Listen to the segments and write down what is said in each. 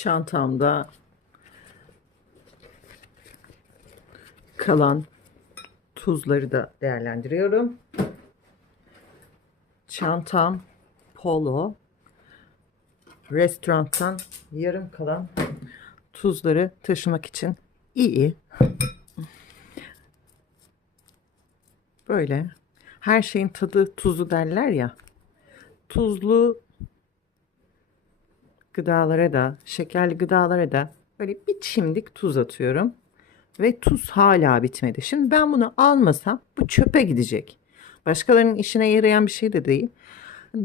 Çantamda kalan tuzları da değerlendiriyorum. Çantam polo. Restorantan yarım kalan tuzları taşımak için iyi. Böyle her şeyin tadı tuzu derler ya. Tuzlu gıdalara da, şekerli gıdalara da böyle bir çimdik tuz atıyorum. Ve tuz hala bitmedi. Şimdi ben bunu almasam bu çöpe gidecek. Başkalarının işine yarayan bir şey de değil.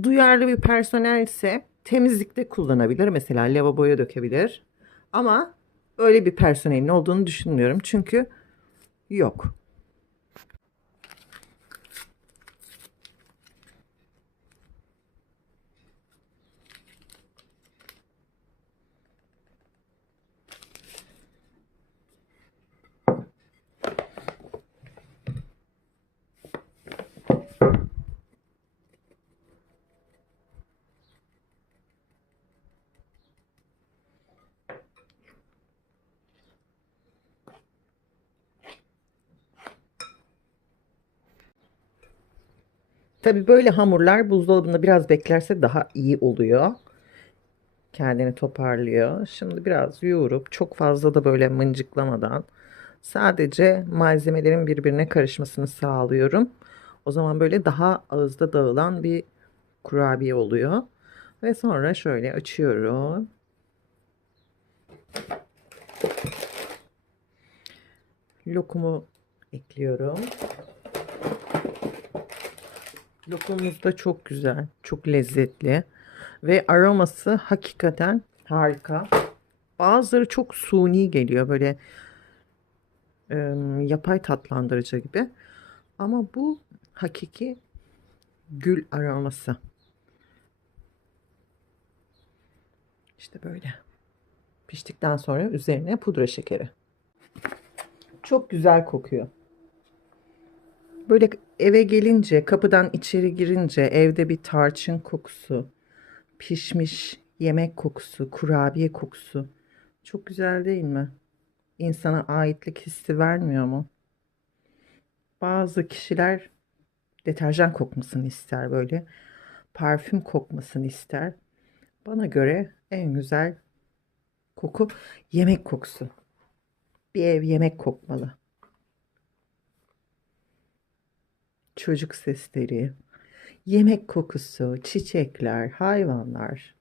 Duyarlı bir personel ise temizlikte kullanabilir. Mesela lavaboya dökebilir. Ama öyle bir personelin olduğunu düşünmüyorum. Çünkü yok. Tabii böyle hamurlar buzdolabında biraz beklerse daha iyi oluyor. Kendini toparlıyor. Şimdi biraz yoğurup çok fazla da böyle mıncıklamadan sadece malzemelerin birbirine karışmasını sağlıyorum. O zaman böyle daha ağızda dağılan bir kurabiye oluyor. Ve sonra şöyle açıyorum. Lokumu ekliyorum. Lokumumuz da çok güzel, çok lezzetli ve aroması hakikaten harika. Bazıları çok suni geliyor böyle e, yapay tatlandırıcı gibi. Ama bu hakiki gül aroması. İşte böyle. Piştikten sonra üzerine pudra şekeri. Çok güzel kokuyor. Böyle eve gelince, kapıdan içeri girince evde bir tarçın kokusu, pişmiş yemek kokusu, kurabiye kokusu. Çok güzel değil mi? İnsana aitlik hissi vermiyor mu? Bazı kişiler deterjan kokmasını ister böyle. Parfüm kokmasını ister. Bana göre en güzel koku yemek kokusu. Bir ev yemek kokmalı. çocuk sesleri, yemek kokusu, çiçekler, hayvanlar.